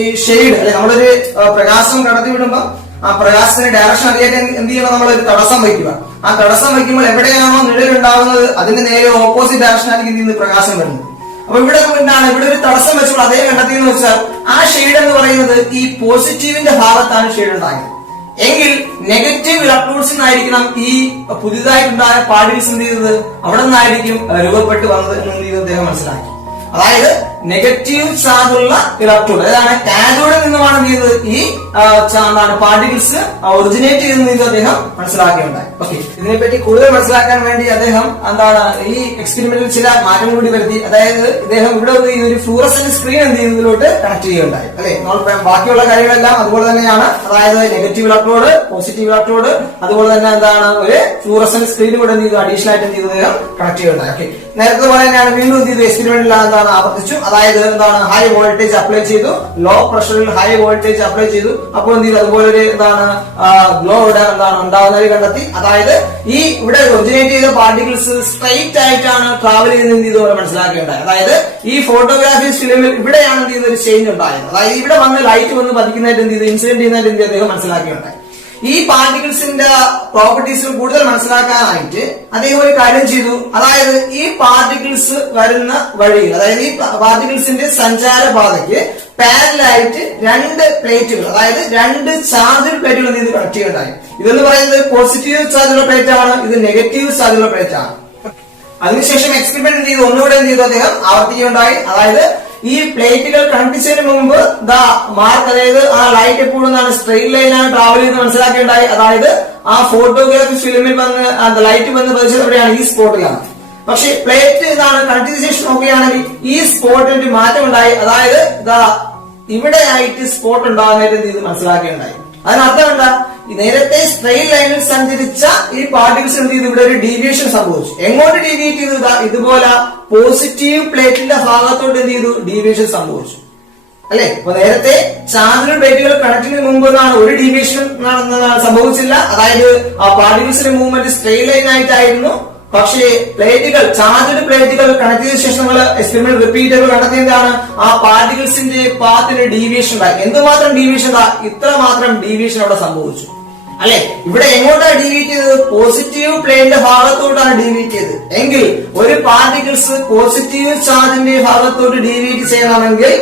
ഈ ഷെയ്ഡ് അല്ലെ നമ്മളൊരു പ്രകാശം കടത്തി വിടുമ്പോ ആ പ്രകാശത്തിന്റെ ഡയറക്ഷൻ അറിയാൻ എന്ത് ചെയ്യണം നമ്മളൊരു തടസ്സം വയ്ക്കുക. ആ തടസ്സം വയ്ക്കുമ്പോൾ എവിടെയാണോ നിഴലുണ്ടാവുന്നത് അതിന്റെ നേരെ ഓപ്പോസിറ്റ് ഡയറക്ഷനായിരിക്കും എന്ത് ചെയ്യുന്നത് പ്രകാശം വരുന്നത്. അപ്പൊ ഇവിടെ ഒരു തടസ്സം വെച്ചുകൊണ്ട് അദ്ദേഹം കണ്ടെത്തിയെന്ന് വെച്ചാൽ ആ ഷെയ്ഡ് എന്ന് പറയുന്നത് ഈ പോസിറ്റീവിന്റെ ഭാഗത്താണ് ഷെയ്ഡ് ഉണ്ടായത്. എങ്കിൽ നെഗറ്റീവ് ഇലക്ട്രോൺസിൽ നിന്നായിരിക്കണം ഈ പുതിയതായിട്ടുണ്ടായ പാർട്ടിക്കിൾസ് എന്ത് ചെയ്തത് അവിടെ നിന്നായിരിക്കും രൂപപ്പെട്ട് വന്നത് എന്ന് എന്ത് ചെയ്ത് അദ്ദേഹം മനസ്സിലാക്കി. അതായത് നെഗറ്റീവ് ചാർജുള്ള ഇലക്ട്രോഡ്, അതാണ് കാഥോഡിൽ നിന്നുമാണ് എന്ത് ചെയ്തത് ഈ പാർട്ടിക്കിൾസ് ഒറിജിനേറ്റ് ചെയ്തെന്ന് അദ്ദേഹം മനസ്സിലാക്കിയുണ്ടായി. ഓക്കെ, ഇതിനെപ്പറ്റി കൂടുതൽ മനസ്സിലാക്കാൻ വേണ്ടി അദ്ദേഹം ഈ എക്സ്പെരിമെന്റിൽ ചില മാറ്റം കൂടി വരുത്തി. അതായത് ഇദ്ദേഹം ഇവിടെ ഒരു ഫ്ലൂറസെന്റ് സ്ക്രീൻ എന്ത് ചെയ്യുന്നതിലോട്ട് കണക്ട് ചെയ്യുകയുണ്ടായി അല്ലെ. ബാക്കിയുള്ള കാര്യങ്ങളെല്ലാം അതുപോലെ തന്നെയാണ്, അതായത് നെഗറ്റീവ് ഇലക്ട്രോഡ്, പോസിറ്റീവ് ഇലക്ട്രോഡ്, അതുപോലെ തന്നെ ഒരു ഫ്ലൂറസെന്റ് സ്ക്രീൻ കൂടെ എന്ത് ചെയ്തു അഡീഷണൽ ആയിട്ട് എന്ത് ചെയ്തു അദ്ദേഹം കണക്ട് ചെയ്യുകയുണ്ടായി. ഓക്കെ, നേരത്തെ പോലെ തന്നെയാണ് വീണ്ടും എന്ത് ചെയ്തു എക്സ്പെരിമെന്റിൽ ആവർത്തിച്ചു. അതായത് ഹൈ വോൾട്ടേജ് അപ്ലൈ ചെയ്തു, ലോ പ്രഷറിൽ ഹൈ വോൾട്ടേജ് അപ്ലൈ ചെയ്തു. അപ്പോൾ എന്ത് ചെയ്തു അതുപോലെ ഒരു ഗ്ലോ ഇവിടെ ഉണ്ടാകുന്നത് കണ്ടെത്തി. അതായത് ഈ ഇവിടെ ഒറിജിനേറ്റ് ചെയ്ത പാർട്ടിക്കിൾസ് സ്ട്രൈറ്റ് ആയിട്ടാണ് ട്രാവൽ ചെയ്യുന്നത് എന്ത് ചെയ്തു മനസ്സിലാക്കേണ്ടത്. അതായത് ഈ ഫോട്ടോഗ്രാഫി ഫിലിമിൽ ഇവിടെയാണ് എന്ത് ചെയ്യുന്ന ഒരു ചേഞ്ച് ഉണ്ടായത്. അതായത് ഇവിടെ വന്ന് ലൈറ്റ് വന്ന് പതിക്കുന്നതായിട്ട് എന്ത് ചെയ്തു ഇൻസിഡന്റ് ചെയ്യുന്നതായിട്ട് എന്ത് അദ്ദേഹം മനസ്സിലാക്കിയുണ്ടായി. ഈ പാർട്ടിക്കിൾസിന്റെ പ്രോപ്പർട്ടീസ് കൂടുതൽ മനസ്സിലാക്കാനായിട്ട് അദ്ദേഹം ഒരു കാര്യം ചെയ്തു. അതായത് ഈ പാർട്ടിക്കിൾസ് വരുന്ന വഴിയിൽ, അതായത് ഈ പാർട്ടിക്കിൾസിന്റെ സഞ്ചാരപാതയ്ക്ക് പാരലായിട്ട് രണ്ട് പ്ലേറ്റുകൾ, അതായത് രണ്ട് ചാർജ് പ്ലേറ്റുകൾ എന്ത് ചെയ്ത് കണക്ട് ചെയ്യുന്നുണ്ടായി. ഇതെന്ന് പറയുന്നത് പോസിറ്റീവ് ചാർജുള്ള പ്ലേറ്റ് ആണ്, ഇത് നെഗറ്റീവ് ചാർജുള്ള പ്ലേറ്റ് ആണ്. അതിനുശേഷം എക്സ്പെരിമെന്റ് എന്ത് ചെയ്തു ഒന്നുകൂടെ എന്ത് ചെയ്തു അദ്ദേഹം ആവർത്തിക്കുകയുണ്ടായി. അതായത് ഈ പ്ലേറ്റുകൾ കണക്ട് ചെയ്യുന്നതിന് മുമ്പ് മാർക്ക്, അതായത് ആ ലൈറ്റ് എപ്പോഴും സ്ട്രെയിറ്റ് ലൈനാണ് ട്രാവൽ ചെയ്ത് മനസ്സിലാക്കുകയുണ്ടായി. അതായത് ആ ഫോട്ടോഗ്രാഫി ഫിലിമിൽ വന്ന് ലൈറ്റ് വന്ന് പതിച്ചത് എവിടെയാണ് ഈ സ്പോട്ടിലാണ്. പക്ഷെ പ്ലേറ്റ് കണക്ട് ചെയ്ത ശേഷം നോക്കുകയാണെങ്കിൽ ഈ സ്പോട്ടിന് മാറ്റം ഉണ്ടായി. അതായത് ഇവിടെ ആയിട്ട് സ്പോട്ട് ഉണ്ടാകുന്നതായിട്ട് എന്ത് ചെയ്ത് മനസ്സിലാക്കുകയുണ്ടായി. അതിനർത്ഥം എന്താ, നേരത്തെ സ്ട്രെയിറ്റ് ലൈനിൽ സഞ്ചരിച്ച ഈ പാർട്ടിക്കിൾസ് എന്ത് ചെയ്തു ഇവിടെ ഒരു ഡീവിയേഷൻ സംഭവിച്ചു. എങ്ങോട്ട് ഡീവിയേറ്റ് ചെയ്തു? ഇതുപോലെ പോസിറ്റീവ് പ്ലേറ്റിന്റെ ഭാഗത്തോട്ട് എന്ത് ചെയ്തു ഡീവിയേഷൻ സംഭവിച്ചു അല്ലെ. അപ്പൊ നേരത്തെ ചാർജ് പ്ലേറ്റുകൾ കണക്റ്റിന് മുമ്പ് ഒരു ഡീവിയേഷൻ സംഭവിച്ചില്ല. അതായത് ആ പാർട്ടിക്കിൾസിന്റെ മൂവ്മെന്റ് സ്ട്രെയിറ്റ് ലൈൻ ആയിട്ടായിരുന്നു. പക്ഷേ പ്ലേറ്റുകൾ, ചാർജ്ഡ് പ്ലേറ്റുകൾ കണക്ട് ചെയ്ത ശേഷം നമ്മൾ എക്സ്പെരിമെന്റ് റിപ്പീറ്റ് ചെയ്ത് കണ്ടെത്തിയതാണ് ആ പാർട്ടിക്കിൾസിന്റെ പാത്തിന് ഡീവിയേഷൻ ഉണ്ടായി. എന്തുമാത്രം ഡീവിയേഷൻ? ഇത്ര മാത്രം ഡീവിയേഷൻ അവിടെ സംഭവിച്ചു അല്ലെ. ഇവിടെ എങ്ങോട്ടാണ് ഡീവിയേറ്റ് ചെയ്തത്? പോസിറ്റീവ് പ്ലേറ്റിന്റെ ഭാഗത്തോട്ടാണ് ഡീവിയേറ്റ് ചെയ്തത്. എങ്കിൽ ഒരു പാർട്ടിക്കിൾസ് പോസിറ്റീവ് ചാർജിന്റെ ഭാഗത്തോട്ട് ഡീവിയേറ്റ് ചെയ്യണമെങ്കിൽ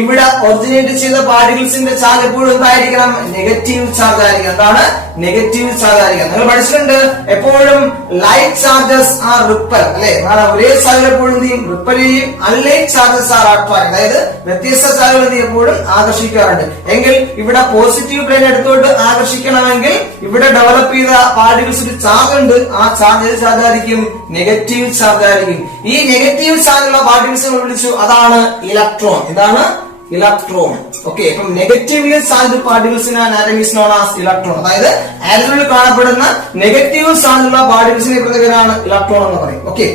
ഇവിടെ ഒറിജിനേറ്റ് ചെയ്ത പാർട്ടിക്കിൾസിന്റെ ചാർജ് എപ്പോഴും എന്തായിരിക്കണം? നെഗറ്റീവ് ചാർജ് ആയിരിക്കണം. എന്താണ്? നെഗറ്റീവ് ചാർജ് ആയിരിക്കണം. നിങ്ങൾ പഠിച്ചിട്ടുണ്ട് എപ്പോഴും ലൈറ്റ് ചാർജസ് ആർ റിപ്പൽ അല്ലെ, കാരണം ഒരേ ചാർജ് എപ്പോഴും എന്ത് ചെയ്യും? റിപ്പൽ ചെയ്യും. അൺലൈറ്റ് ചാർജസ് ആർ അട്രാക്ട്, അതായത് വ്യത്യസ്ത ചാർജുകൾ എപ്പോഴും ആകർഷിക്കാറുണ്ട്. എങ്കിൽ ഇവിടെ പോസിറ്റീവ് പ്ലെയിൻ എടുത്തോട്ട് ആകർഷിക്കണമെങ്കിൽ ഇവിടെ ഡെവലപ്പ് ചെയ്ത പാർട്ടിക്കിൾസിന് ചാർജ് ഉണ്ട്. ആ ചാർജ് ഏത് ചാർജ് ആയിരിക്കും? നെഗറ്റീവ് ചാർജ് ആയിരിക്കും. ഈ നെഗറ്റീവ് ചാർജുള്ള പാർട്ടിക്കിൾസിനെ വിളിച്ചു അതാണ് ഇലക്ട്രോൺ. ഇതാണ് ഇലക്ട്രോൺ. ഓക്കെ, അപ്പം നെഗറ്റീവ്ലി ചാർജ് പാർട്ടിക്കിൾസിന് atom is known as electron. അതായത് ആറ്റമിൽ കാണപ്പെടുന്ന നെഗറ്റീവ് ചാർജുള്ള പാർട്ടിക്കിൾസിനെ പ്രത്യേകതയാണ് ഇലക്ട്രോൺ എന്ന് പറയും. ഓക്കെ,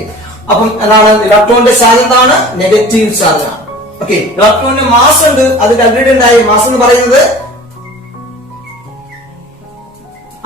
അപ്പം എന്താണ് ഇലക്ട്രോണിന്റെ ചാർജ്? എന്താണ്? നെഗറ്റീവ് ചാർജ് ആണ്. ഓക്കെ, ഇലക്ട്രോണിന് മാസ് ഉണ്ട്, അത് കാൽക്കുലേറ്റ് ഉണ്ടായി. മാസ് എന്ന് പറയുന്നത്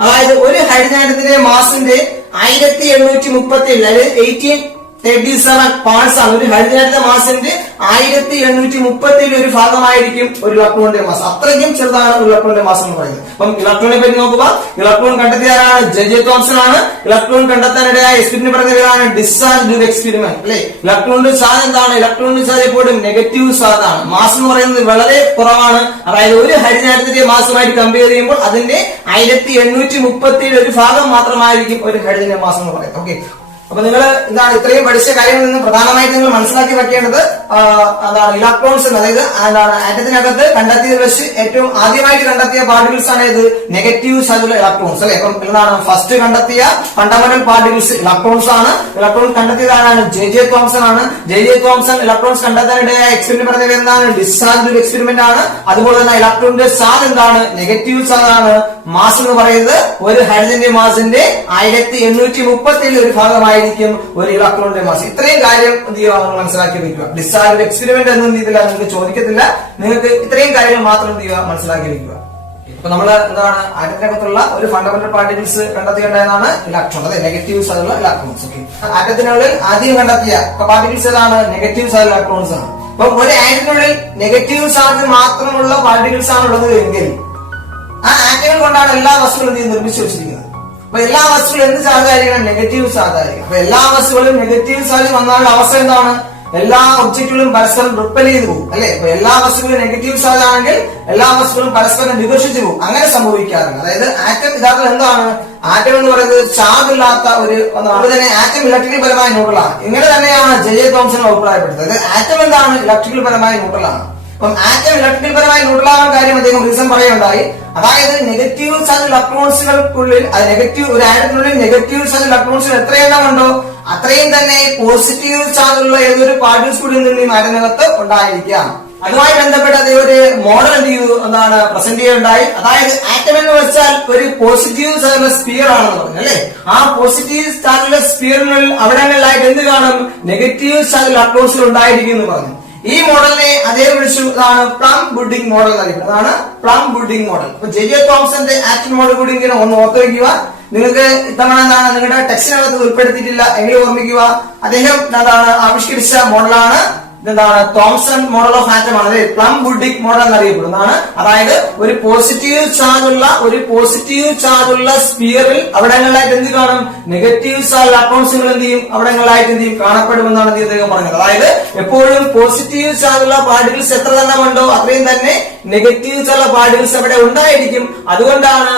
അതായത് ഒരു ഹൈഡ്രജൻ ആറ്റത്തിന്റെ മാസിന്റെ 1837, അതായത് 1837 പാർട്സ് ആണ്. ഒരു ഹൈഡ്രജൻ ആറ്റത്തിന്റെ മാസിന്റെ 1837 ഒരു ഭാഗമായിരിക്കും ഒരു ഇലക്ട്രോണിന്റെ മാസ്. അത്രയ്ക്കും ചെറുതാണ് ഒരു ഇലക്ട്രോണിന്റെ മാസ് എന്ന് പറയുന്നത്. അപ്പം ഇലക്ട്രോണിനെ പറ്റി നോക്കുക. ഇലക്ട്രോൺ കണ്ടെത്തിയതാണ് ജെ തോംസൺ ആണ്. ഇലക്ട്രോൺ കണ്ടെത്താനിടയായ എക്സ്പെരിമെന്റ് പറഞ്ഞതാണ് ഡിസ്ചാർജ് എക്സ്പെരിമെന്റ് അല്ലെ. ഇലക്ട്രോണിന്റെ ചാർജ് എന്താണ്? ഇലക്ട്രോണിന്റെ ചാർജ് എപ്പോഴും നെഗറ്റീവ് ചാർജ് ആണ്. മാസ് എന്ന് പറയുന്നത് വളരെ കുറവാണ്. അതായത് ഒരു ഹൈഡ്രജൻ ആറ്റത്തിന്റെ മാസുമായിട്ട് കമ്പയർ ചെയ്യുമ്പോൾ അതിന്റെ 1837 ഒരു ഭാഗം മാത്രമായിരിക്കും ഒരു ഹൈഡ്രജന്റെ മാസ് എന്ന് പറയുന്നത്. ഓക്കെ, അപ്പൊ നിങ്ങൾ എന്താണ് ഇത്രയും പഠിച്ച കാര്യങ്ങളിൽ നിന്ന് പ്രധാനമായിട്ട് നിങ്ങൾ മനസ്സിലാക്കി വെക്കേണ്ടത് എന്താണ് ഇലക്ട്രോൺസ്, അതായത് എന്താണ് ആറ്റത്തിനകത്ത് കണ്ടെത്തിയത് വെച്ച് ഏറ്റവും ആദ്യമായിട്ട് കണ്ടെത്തിയ പാർട്ടിക്കിൾസ് ആണ് ഇത് നെഗറ്റീവ് ചാർജുള്ള ഇലക്ട്രോൺസ് അല്ലെ. അപ്പം എന്താണ് ഫസ്റ്റ് കണ്ടെത്തിയ ഫണ്ടമെന്റൽ പാർട്ടിക്കിൾസ് ഇലക്ട്രോൺസ് ആണ്. ഇലക്ട്രോൺ കണ്ടെത്തിയതാണ് ജെ തോംസൺ ആണ്. ജെ തോംസൺ ഇലക്ട്രോൺസ് കണ്ടെത്താനിടയായ എക്സ്പെരിമെന്റ് പറഞ്ഞത് എന്താണ്? ഡിസ്ചാർജ് എക്സ്പെരിമെന്റ് ആണ്. അതുപോലെ തന്നെ ഇലക്ട്രോണിന്റെ ചാർജ് എന്താണ്? നെഗറ്റീവ് ചാർജ് ആണ്. മാസ് എന്ന് പറയുന്നത് ഒരു ഹൈഡ്രജന്റെ മാസിന്റെ 1837 ഒരു ഭാഗമായി ഒരു ഇലക്ട്രോണിന്റെ മാസ്. ഇത്രയും കാര്യം എന്ത് ചെയ്യുക? മനസ്സിലാക്കി വെക്കുക. ഡിസ്ചാർജ് എക്സ്പെരിമെന്റ് എന്നും രീതിയില്ല, നിങ്ങൾക്ക് ചോദിക്കത്തില്ല. നിങ്ങൾക്ക് ഇത്രയും കാര്യങ്ങൾ മാത്രം എന്ത് ചെയ്യുക? മനസ്സിലാക്കി വെക്കുക. ഇപ്പൊ നമ്മൾ എന്താണ് ആറ്റത്തിനകത്തുള്ള ഒരു ഫണ്ടമെന്റൽ പാർട്ടിക്കിൾസ് കണ്ടെത്തിയേണ്ടതാണ് ഇലക്ട്രോൺ, അതെ നെഗറ്റീവ് ചാർജുള്ള ഇലക്ട്രോൺസ്. ഓക്കെ, ആറ്റത്തിനുള്ളിൽ ആദ്യം കണ്ടെത്തിയ പാർട്ടിക്കിൾസ് ഏതാണ്? നെഗറ്റീവ് ചാർജ് ഇലക്ട്രോൺസ് ആണ്. അപ്പൊ ഒരു ആറ്റത്തിനുള്ളിൽ നെഗറ്റീവ് ചാർജ് മാത്രമുള്ള പാർട്ടിക്കിൾസ് ആണ് ഉള്ളത് എങ്കിൽ ആ ആറ്റങ്ങൾ കൊണ്ടാണ് എല്ലാ വസ്തുക്കളും നിർമ്മിച്ചു വെച്ചിരിക്കുന്നത്. അപ്പൊ എല്ലാ വസ്തുക്കളും എന്ത് ചാർജ് ആയിരിക്കണം? നെഗറ്റീവ് ചാർജ് ആയിരിക്കും. അപ്പൊ എല്ലാ വസ്തുക്കളും നെഗറ്റീവ് ചാർജ് വന്നാലുള്ള അവസ്ഥ എന്താണ്? എല്ലാ ഒബ്ജക്റ്റുകളും പരസ്പരം റിപ്പൽ ചെയ്തു പോകും അല്ലെ. അപ്പൊ എല്ലാ വസ്തുക്കളും നെഗറ്റീവ് ചാർജ് ആണെങ്കിൽ എല്ലാ വസ്തുക്കളും പരസ്പരം വികർഷിച്ചു പോകും. അങ്ങനെ സംഭവിക്കാറുണ്ട്. അതായത് ആറ്റം യഥാർത്ഥത്തിൽ എന്താണ്? ആറ്റം എന്ന് പറയുന്നത് ചാർജ് ഇല്ലാത്ത ഒരു തന്നെ ആറ്റം ഇലക്ട്രിക്കൽ പരമായ ന്യൂട്രലാണ്. ഇങ്ങനെ തന്നെയാണ് ജെ തോംസൺ അഭിപ്രായപ്പെട്ടത്. അതായത് ആറ്റം എന്താണ്? ഇലക്ട്രിക്കൽ പരമായ ന്യൂട്രലാണ്. അപ്പം ആറ്റം ഇലക്ട്രിക്കൽ പരമായി ന്യൂട്രലാകാൻ കാര്യം അദ്ദേഹം റീസൺ പറയുകയുണ്ടായി. അതായത് നെഗറ്റീവ് ചാർജ് ഇലക്ട്രോൺസുകൾക്കുള്ളിൽ ഒരു ആറ്റത്തിനുള്ളിൽ നെഗറ്റീവ് ചാർജ് ഇലക്ട്രോൺസുകൾ എത്രയെണ്ണം ഉണ്ടോ അത്രയും തന്നെ പോസിറ്റീവ് ചാർജുള്ള ഏതൊരു പാർട്ടിക്കിൾസ് കൂടി എന്തെങ്കിലും ആറ്റത്തിനകത്ത് ഉണ്ടായിരിക്കാം. അതുമായി ബന്ധപ്പെട്ട് അദ്ദേഹം ഒരു മോഡൽ എന്ത് ചെയ്തു? എന്താണ് പ്രസന്റ് ചെയ്യുകയുണ്ടായി. അതായത് ആറ്റം എന്ന് വെച്ചാൽ ഒരു പോസിറ്റീവ് ചാർജുള്ള സ്പിയർ ആണെന്ന് പറഞ്ഞു അല്ലെ. ആ പോസിറ്റീവ് ചാർജുള്ള സ്പിയറിനുള്ളിൽ അവിടങ്ങളിലായിട്ട് എന്ത് കാണും? നെഗറ്റീവ് ചാർജ് ഇലക്ട്രോൺസുകൾ ഉണ്ടായിരിക്കും എന്ന് പറഞ്ഞു. ഈ മോഡലിനെ അദ്ദേഹം വിളിച്ചു അതാണ് പ്ലം ബുഡിംഗ് മോഡൽ എന്നറിയുന്നത്. അതാണ് പ്ലം ബുഡിംഗ് മോഡൽ. അപ്പൊ ജെ തോംസന്റെ ആറ്റം മോഡൽ കൂടി ഇങ്ങനെ ഒന്ന് ഓർത്തു വയ്ക്കുക. നിങ്ങൾക്ക് ഇത്തവണ എന്താണ് നിങ്ങളുടെ ടെക്സ്റ്റിനകത്ത് ഉൾപ്പെടുത്തിയിട്ടില്ല എങ്കിലും ഓർമ്മിക്കുക. അദ്ദേഹം എന്താണ് ആവിഷ്കരിച്ച മോഡലാണ് എന്താണ് തോംസൺ മോഡൽ ഓഫ് ആറ്റം ആണ്. പ്ലം ബുഡിംഗ് മോഡൽ എന്നറിയപ്പെടുന്നതാണ്. അതായത് ഒരു പോസിറ്റീവ് ചാർജുള്ള സ്പിയറിൽ അവിടങ്ങളിലായിട്ട് എന്ത് കാണും? നെഗറ്റീവ് ചാർജ് ഇലക്ട്രോൺസുകൾ എന്ത് ചെയ്യും? അവിടങ്ങളിലായിട്ട് എന്ത് ചെയ്യും? കാണപ്പെടുമെന്നാണ് അദ്ദേഹം പറഞ്ഞത്. അതായത് എപ്പോഴും പോസിറ്റീവ് ചാർജുള്ള പാർട്ടിക്കിൾസ് എത്ര തന്നെ ഉണ്ടോ അത്രയും തന്നെ നെഗറ്റീവ് ചാർജ് പാർട്ടിക്കിൾസ് അവിടെ ഉണ്ടായിരിക്കും. അതുകൊണ്ടാണ്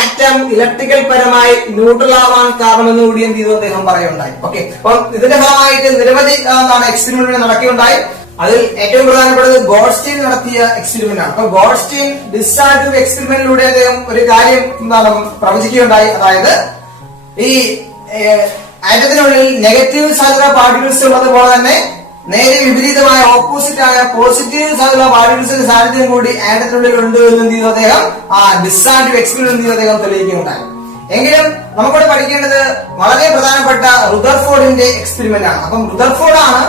ആറ്റം ഇലക്ട്രിക്കൽ പരമായി ന്യൂട്രൽ ആവാൻ കാരണമെന്ന് കൂടി എന്ത് ചെയ്തു? അദ്ദേഹം പറയുണ്ടായി. ഓക്കെ, അപ്പം ഇതിന്റെ ഭാഗമായിട്ട് നിരവധി എക്സ്പെരിമെന്റ് നടക്കുകയുണ്ടായി. അതിൽ ഏറ്റവും പ്രധാനപ്പെട്ടത് ഗോൾഡ്സ്റ്റീൻ നടത്തിയ എക്സ്പെരിമെന്റ് ആണ്. അപ്പൊ ഗോൾഡ്സ്റ്റീൻ ഡിസ്ചാർജ് എക്സ്പെരിമെന്റിലൂടെ അദ്ദേഹം ഒരു കാര്യം എന്താണ് പ്രവചിക്കുകയുണ്ടായി. അതായത് ഈ ആറ്റത്തിനുള്ളിൽ നെഗറ്റീവ് ചാർജുള്ള പാർട്ടിക്കിൾസ് ഉള്ളതുപോലെ തന്നെ നേരെ വിപരീതമായ ഓപ്പോസിറ്റ് ആയ പോസിറ്റീവ് ചാർജുള്ള പാർട്ടിക്കിൾസിന്റെ സാന്നിധ്യം കൂടി ആറ്റത്തിനുള്ളിൽ ഉണ്ട് എന്ന് എന്ത് ചെയ്തു? അദ്ദേഹം ആ ഡിസ്ചാർജ് എക്സ്പെരിമെന്റ് അദ്ദേഹം തെളിയിക്കുകയുണ്ടായി. എങ്കിലും നമുക്കിവിടെ പഠിക്കേണ്ടത് വളരെ പ്രധാനപ്പെട്ട റുദർഫോർഡിന്റെ എക്സ്പെരിമെന്റ് ആണ്. അപ്പം റുദർഫോർഡ് ആണ്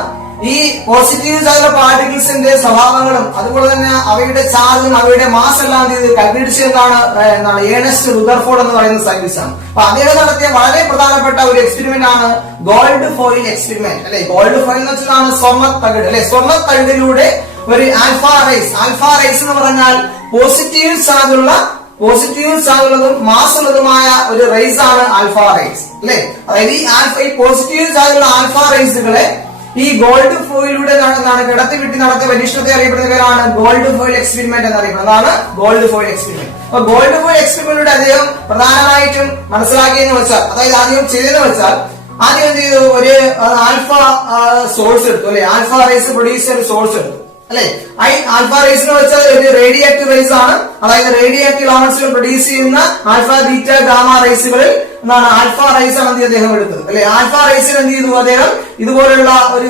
ഈ പോസിറ്റീവ് ചാർജുള്ള പാർട്ടിക്കിൾസിന്റെ സ്വഭാവങ്ങളും അതുപോലെ തന്നെ അവയുടെ ചാർജും അവയുടെ മാസ് എല്ലാം കൽപ്പിച്ച് എന്താണ് ഏണസ്റ്റ് റുദർഫോർഡ് എന്ന് പറയുന്ന സയന്റിസ്റ്റ് ആണ്. അപ്പൊ അദ്ദേഹം നടത്തിയ വളരെ പ്രധാനപ്പെട്ട ഒരു എക്സ്പെരിമെന്റ് ആണ് ഗോൾഡ് ഫോയിൽ എക്സ്പെരിമെന്റ് അല്ലെ. ഗോൾഡ് ഫോയിൽ എന്ന് വെച്ചാൽ സ്വർണ്ണ തകിട് അല്ലെ. സ്വർണ്ണ തകിടിലൂടെ ഒരു ആൽഫ റൈസ് എന്ന് പറഞ്ഞാൽ പോസിറ്റീവ് ചാർജുള്ളതും മാസ് ഉള്ളതുമായ ഒരു റൈസ് ആണ് ആൽഫ റൈസ് അല്ലെ. അതായത് ഈ പോസിറ്റീവ് ചാർജുള്ള ആൽഫ റൈസുകളെ ഈ ഗോൾഡ് ഫോയിലൂടെ കിടത്തിവിട്ടി നടത്തിയ പരീക്ഷണത്തെ അറിയപ്പെടുന്ന പേരാണ് ഗോൾഡ് ഫോയിൽ എക്സ്പെരിമെന്റ് എന്നറിയപ്പെടുന്നതാണ് ഗോൾഡ് ഫോയിൽ എക്സ്പെരിമെന്റ്. അപ്പൊ ഗോൾഡ് ഫോയിൽ എക്സ്പെരിമെന്റിലൂടെ അദ്ദേഹം പ്രധാനമായിട്ടും മനസ്സിലാക്കിയെന്ന് വെച്ചാൽ, അതായത് ആദ്യം ചെയ്തെന്ന് വെച്ചാൽ, ആദ്യം എന്ത് ചെയ്തു, ഒരു ആൽഫ സോഴ്സ് എടുത്തു അല്ലെ, ആൽഫ റേസ് പ്രൊഡ്യൂസ് ചെയ്ത സോഴ്സ് എടുത്തു അല്ലെ. ആൽഫ റേസ് എന്ന് വെച്ചാൽ ഒരു റേഡിയോആക്റ്റീവ് റേസ് ആണ്. അതായത് റേഡിയോആക്റ്റീവ് എലമെന്റ്സുകൾ പ്രൊഡ്യൂസ് ചെയ്യുന്ന ആൽഫ ബീറ്റ ഗാമ റേസുകളിൽ എന്താണ് ആൽഫ റേസ് ആണ് അദ്ദേഹം എടുത്തത് അല്ലെ. ആൽഫ റേസിൽ എന്ത് ചെയ്തു അദ്ദേഹം ഇതുപോലുള്ള ഒരു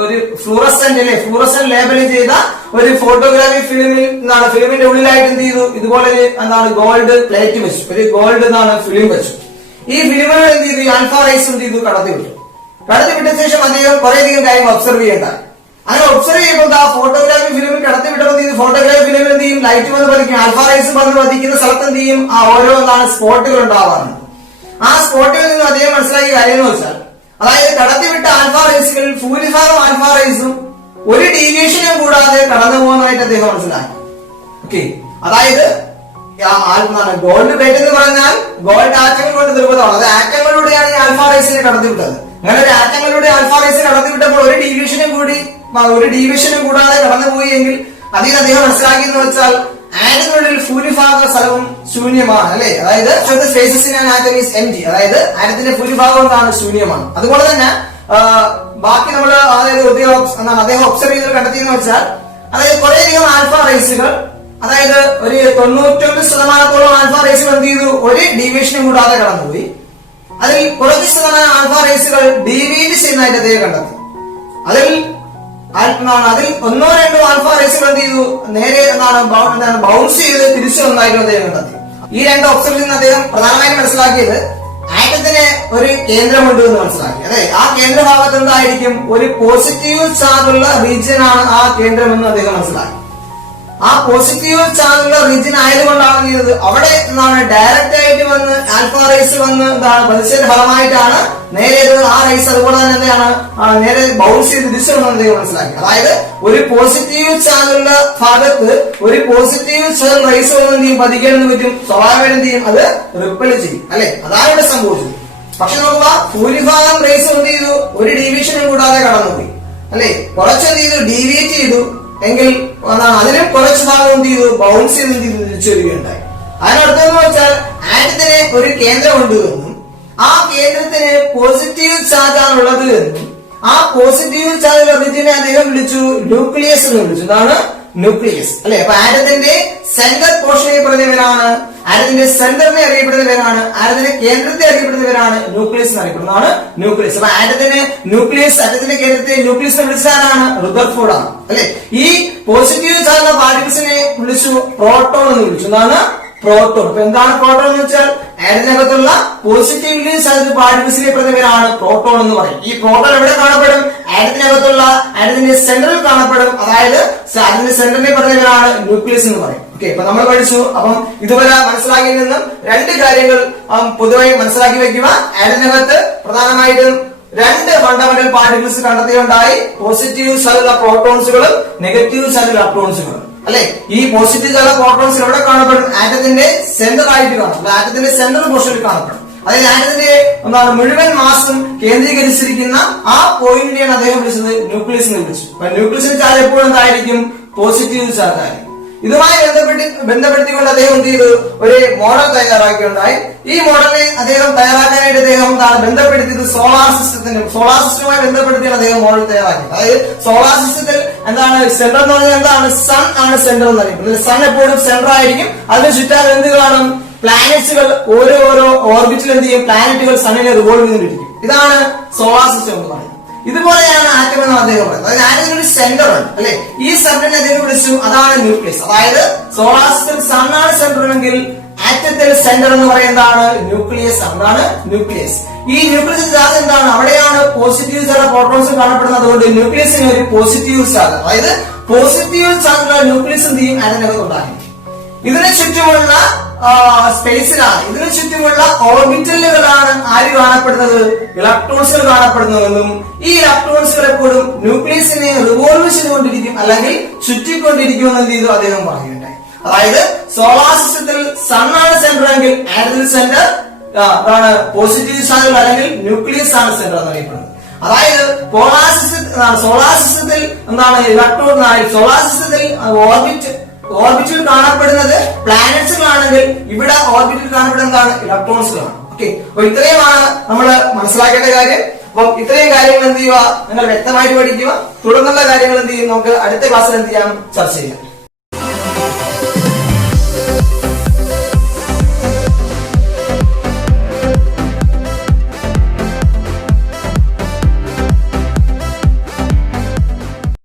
ഒരു ഫ്ലൂറസെന്റ് അല്ലെ, ഫ്ലൂറസെന്റ് ലേബൽ ചെയ്ത ഒരു ഫോട്ടോഗ്രാഫി ഫിലിമിന്റെ ഉള്ളിലായിട്ട് എന്ത് ചെയ്തു, ഇതുപോലെ ഗോൾഡ് പ്ലേറ്റ് വെച്ചു, ഒരു ഗോൾഡ് ഫിലിം വെച്ചു. ഈ ഫിലിമുകൾ എന്ത് ചെയ്തു, ആൽഫ റേസ് എന്ത് ചെയ്തു, കടത്തിവിട്ടു. കടത്തിവിട്ട ശേഷം അദ്ദേഹം കുറേയധികം കാര്യങ്ങൾ ഒബ്സർവ് ചെയ്യേണ്ടതായി. അങ്ങനെ ഒബ്സർവ് ചെയ്യുമ്പോൾ ആ ഫോട്ടോഗ്രാഫി ഫിലിമിൽ കടത്തിവിട്ടപ്പോൾ ഫോട്ടോഗ്രാഫി ഫിലിമിൽ എന്ത് ചെയ്യും, ലൈറ്റ് വന്ന് പതിക്കും, ആൽഫ റേസ് വന്ന് പതിക്കുന്ന സ്ഥലത്ത് എന്ത് ചെയ്യും, ആ ഓരോ സ്പോട്ടുകൾ ഉണ്ടാവാറുണ്ട്. ആ സ്പോട്ടുകളിൽ നിന്ന് അദ്ദേഹം മനസ്സിലാക്കിയ കാര്യം എന്ന് വെച്ചാൽ, അതായത് കടത്തിവിട്ട ആൽഫ റേസുകളിൽ ഭൂരിഭാഗം ആൽഫ റേസും ഒരു ഡീവിയേഷനും കൂടാതെ കടന്നു പോകുന്നതായിട്ട് അദ്ദേഹം മനസ്സിലാക്കി. ഓക്കെ, അതായത് ഗോൾഡ് പ്ലേറ്റ് എന്ന് പറഞ്ഞാൽ ഗോൾഡ് ആറ്റങ്ങൾ കൊണ്ട് നിർമ്മിതമാണ്. അത് ആറ്റങ്ങളിലൂടെയാണ് ഈ ആൽഫ റേസിനെ കടത്തിവിട്ടത്. അങ്ങനെ ഒരു ആറ്റങ്ങളിലൂടെ ആൽഫ റേസ് കടത്തിവിട്ടപ്പോൾ ഒരു ഡീവിയേഷനും കൂടാതെ കടന്നുപോയി എങ്കിൽ അതിൽ അദ്ദേഹം മനസ്സിലാക്കിയെന്ന് വെച്ചാൽ ആറ്റത്തിനുള്ളിൽ ഭൂരിഭാഗ സ്ഥലവും ശൂന്യമാണ് അല്ലെ. അതായത് അതായത് ആറ്റത്തിന്റെ ഭൂരിഭാഗം എന്താണ്, ശൂന്യമാണ്. അതുപോലെ തന്നെ ബാക്കി നമ്മൾ അദ്ദേഹം ഒബ്സർവ് ചെയ്ത് കണ്ടെത്തിയെന്ന് വെച്ചാൽ, അതായത് കുറേയധികം ആൽഫ റേസുകൾ, അതായത് ഒരു 99% ആൽഫ റേസുകൾ എന്ത് ചെയ്തു, ഒരു ഡീവിയേഷനും കൂടാതെ കടന്നുപോയി. അതിൽ കുറച്ച് ശതമാനം ആൽഫ റേസുകൾ ഡീവിയേറ്റ് ചെയ്യുന്നതായിട്ട് അദ്ദേഹം കണ്ടെത്തി. അതിൽ 1-2 ആൽഫ റേസുകൾ എന്ത് ചെയ്തു, നേരെ ബൗൺസ് ചെയ്ത് തിരിച്ചു വന്നതായിട്ട് അദ്ദേഹം കണ്ടെത്തി. ഈ രണ്ട് ഒബ്സർവേഷൻ അദ്ദേഹം പ്രധാനമായും മനസ്സിലാക്കിയത് ആറ്റത്തിന് ഒരു കേന്ദ്രമുണ്ട് എന്ന് മനസ്സിലാക്കി. അതെ, ആ കേന്ദ്രഭാഗത്ത് എന്തായിരിക്കും, ഒരു പോസിറ്റീവ് ചാർജുള്ള റീജിയൻ ആണ് ആ കേന്ദ്രം എന്ന് അദ്ദേഹം മനസ്സിലാക്കി. ആ പോസിറ്റീവ് ചാർജുള്ള റീജിയൻ ആയതുകൊണ്ടാണ് ചെയ്തത് അവിടെ ഡയറക്റ്റ് ആയിട്ട് വന്ന് ആൽഫ റേസ് വന്ന് പതിച്ചതിന്റെ ഫലമായിട്ടാണ് നേരെ ആ റേസ് അതുപോലെ തന്നെ എന്താണ് നേരെ ബൗൺസ് ചെയ്ത് തിരിച്ചു വന്നത് മനസ്സിലാക്കി. അതായത് ഒരു പോസിറ്റീവ് ചാർജുള്ള ഭാഗത്ത് ഒരു പോസിറ്റീവ് ചാർജ് റേസ് വന്ന് എന്ത് ചെയ്യും, പതിക്കാൻ പറ്റും, സ്വാഭാവികമായിട്ട് എന്ത് ചെയ്യും, അത് റിപ്പൽ ചെയ്യും അല്ലെ. അതാണ് ഇവിടെ സംഭവിച്ചത്. പക്ഷെ നോക്കുക, ഭൂരിഭാഗം റേസ് എന്ത് ചെയ്തു, ഒരു ഡീവിയേഷനും കൂടാതെ കടന്നുപോയി അല്ലെ. കുറച്ച് എന്ത് ചെയ്തു, ഡീവിയേറ്റ് ചെയ്തു എങ്കിൽ അതിനും കുറച്ച് ഭാഗം എന്ത് ചെയ്തു, ബൗൺസ് ചെയ്ത് എന്ത് ചെയ്തു, തിരിച്ചു വരികയുണ്ടായി. അതിനടുത്തെന്ന് വെച്ചാൽ ആറ്റത്തിന് ഒരു കേന്ദ്രമുണ്ട് എന്നും ആ കേന്ദ്രത്തിന് പോസിറ്റീവ് ചാർജ് ആണുള്ളത് എന്നും ആ പോസിറ്റീവ് ചാർജ് റീജിയനെ അദ്ദേഹം വിളിച്ചു ന്യൂക്ലിയസ് എന്ന് വിളിച്ചു. ഇതാണ് ന്യൂക്ലിയസ് അല്ലെ. അപ്പൊ ആറ്റത്തിന്റെ സെന്റർ പോർഷനെ പറഞ്ഞവരാണ്, ആറ്റത്തിന്റെ സെന്ററിനെ അറിയപ്പെടുന്നവരാണ്, ആറ്റത്തിന്റെ കേന്ദ്രത്തെ അറിയപ്പെടുന്നവരാണ് ന്യൂക്ലിയസ് എന്ന് അറിയപ്പെടുന്നതാണ് ന്യൂക്ലിയസ്. അപ്പൊ ആറ്റത്തിന്റെ ന്യൂക്ലിയസ്, ആറ്റത്തിന്റെ കേന്ദ്രത്തെ ന്യൂക്ലിയസ് എന്ന് വിളിച്ചതാണ് റുദർഫോർഡ് ആണ് അല്ലെ. ഈ പോസിറ്റീവ് ചാർജ് പാർട്ടിക്കിൾസിനെ വിളിച്ചു പ്രോട്ടോൺ എന്ന് വിളിച്ചു. എന്താണ് പ്രോട്ടോൺ. അപ്പൊ എന്താണ് പ്രോട്ടോൺ എന്ന് വെച്ചാൽ ആറ്റത്തിനകത്തുള്ള പോസിറ്റീവ്ലി ചാർജ്ഡ് പാർട്ടിക്കിൾസിനെ പ്രതിപരാണ് പ്രോട്ടോൺ എന്ന് പറയും. ഈ പ്രോട്ടോൺ എവിടെ കാണപ്പെടും, ആറ്റത്തിനകത്തുള്ള ആറ്റത്തിന്റെ സെന്ററിൽ കാണപ്പെടും. അതായത് ആറ്റത്തിന്റെ സെന്ററിനെ പ്രതിപരാണ് ന്യൂക്ലിയസ് എന്ന് പറയും. ഓക്കെ, ഇപ്പൊ നമ്മൾ പഠിച്ചു. അപ്പം ഇതുവരെ മനസ്സിലാക്കിയിൽ നിന്നും രണ്ട് കാര്യങ്ങൾ പൊതുവായി മനസ്സിലാക്കി വെക്കുക. ആറ്റത്തിനകത്ത് പ്രധാനമായിട്ടും രണ്ട് ഫണ്ടമെന്റൽ പാർട്ടിക്കിൾസ് കണ്ടെത്തിയുണ്ടായി, പോസിറ്റീവ് ചാർജുള്ള പ്രോട്ടോൺസുകളും നെഗറ്റീവ് ചാർജുള്ള ഇലക്ട്രോൺസുകളും അല്ലെ. ഈ പോസിറ്റീവ് ചാർജ് പ്രോട്ടോൺസ് എവിടെ കാണപ്പെടും, ആറ്റത്തിന്റെ സെന്റർ ആയിട്ട് കാണപ്പെടും, ആറ്റത്തിന്റെ സെന്റർ പോർഷനിൽ കാണപ്പെടും. അതായത് ആറ്റത്തിന്റെ മുഴുവൻ മാസും കേന്ദ്രീകരിച്ചിരിക്കുന്ന ആ പോയിന്റിനെയാണ് അദ്ദേഹം വിളിച്ചത് ന്യൂക്ലിയസ് എന്ന് വിളിച്ചു. അപ്പൊ ന്യൂക്ലിയസിന്റെ ചാർജ് എപ്പോഴും എന്തായിരിക്കും, പോസിറ്റീവ് ചാർജ് ആയിരിക്കും. ഇതുമായി ബന്ധപ്പെടുത്തിക്കൊണ്ട് അദ്ദേഹം എന്ത് ചെയ്തു, ഒരു മോഡൽ തയ്യാറാക്കിയുണ്ടായി. ഈ മോഡലിനെ അദ്ദേഹം തയ്യാറാക്കാനായിട്ട് അദ്ദേഹം ബന്ധപ്പെടുത്തിയത് സോളാർ സിസ്റ്റവുമായി ബന്ധപ്പെടുത്തിയാണ് അദ്ദേഹം മോഡൽ തയ്യാറാക്കിയത്. അതായത് സോളാർ സിസ്റ്റത്തിൽ എന്താണ് സെന്റർ എന്ന് പറഞ്ഞാൽ എന്താണ്, സൺ ആണ് സെന്റർ എന്ന് അറിയപ്പെടുന്നത്. സൺ എപ്പോഴും സെന്റർ ആയിരിക്കും. അതിന് ചുറ്റാൻ എന്ത് കാണും, പ്ലാനറ്റ്സുകൾ ഓരോ ഓർബിറ്റിൽ എന്ത് ചെയ്യും, പ്ലാനറ്റുകൾ സണ്ണിനെ റിവോൾവ് ചെയ്തിരിക്കും. ഇതാണ് സോളാർ സിസ്റ്റം എന്ന് പറയുന്നത്. ഇതുപോലെയാണ് ആറ്റം എന്ന് അദ്ദേഹം പറയുന്നത്. അതായത് ആറ്റത്തിന് ഒരു സെന്റർ ഉണ്ട് അല്ലെ. ഈ സെന്ററിനെ അദ്ദേഹം വിളിച്ചു, അതാണ് ന്യൂക്ലിയസ്. അതായത് സോളാർ സിസ്റ്റത്തിൽ സണ്ണാണ് സെന്റർ എങ്കിൽ ആറ്റത്തിൽ സെന്റർ എന്ന് പറയുന്നതാണ് ന്യൂക്ലിയസ്. എന്താണ് ന്യൂക്ലിയസ്. ഈ ന്യൂക്ലിയസ് ചാർജ് എന്താണ്, അവിടെയാണ് പോസിറ്റീവ് ചാർജ് പ്രോട്ടോൺസ് കാണപ്പെടുന്നത്. അതുകൊണ്ട് ന്യൂക്ലിയസിന് ഒരു പോസിറ്റീവ് ചാർജ്, അതായത് പോസിറ്റീവ് ചാർജുള്ള ന്യൂക്ലിയസ് എന്ത് ചെയ്യും, ആറ്റത്തിനകത്ത് ഉണ്ടാകും. ഇതിന് ചുറ്റുമുള്ള സ്പേസിലാണ്, ഇതിനു ചുറ്റുമുള്ള ഓർബിറ്റലുകളാണ് ആര് കാണപ്പെടുന്നത്, ഇലക്ട്രോൺസുകൾ കാണപ്പെടുന്നതെന്നും ഈ ഇലക്ട്രോൺസുകൾ എപ്പോഴും ന്യൂക്ലിയസിനെ റിവോൾവ് ചെയ്തുകൊണ്ടിരിക്കും അല്ലെങ്കിൽ ചുറ്റിക്കൊണ്ടിരിക്കും എന്ന് എന്ത് ചെയ്തു അദ്ദേഹം പറയുകയുണ്ടായി. അതായത് സോളാർ സിസ്റ്റത്തിൽ സണ്ണാണ് സെന്റർ എങ്കിൽ ആറ്റത്തിൽ സെന്റർ പോസിറ്റീവ് ചാർജ് അല്ലെങ്കിൽ ന്യൂക്ലിയസ് ആണ് സെന്റർ എന്നറിയപ്പെടുന്നത്. അതായത് പോളാർ സിസ്റ്റത്തിൽ സോളാർ സിസ്റ്റത്തിൽ എന്താണ് ഇലക്ട്രോൺ സോളാർ സിസ്റ്റത്തിൽ ഓർബിറ്റിൽ കാണപ്പെടുന്നത് പ്ലാനറ്റ്സുകളാണെങ്കിൽ ഇവിടെ ഓർബിറ്റിൽ കാണപ്പെടുന്നതാണ് ഇലക്ട്രോൺസുകളാണ്. ഓക്കെ, അപ്പൊ ഇത്രയുമാണ് നമ്മൾ മനസ്സിലാക്കേണ്ട കാര്യം. അപ്പം ഇത്രയും കാര്യങ്ങൾ എന്ത് ചെയ്യുക, നിങ്ങൾ വ്യക്തമായിട്ട് പഠിക്കുക. തുടർന്നുള്ള കാര്യങ്ങൾ എന്ത് ചെയ്യും, നമുക്ക് അടുത്ത ക്ലാസ്സിൽ എന്ത് ചെയ്യാം, ചർച്ച ചെയ്യാം.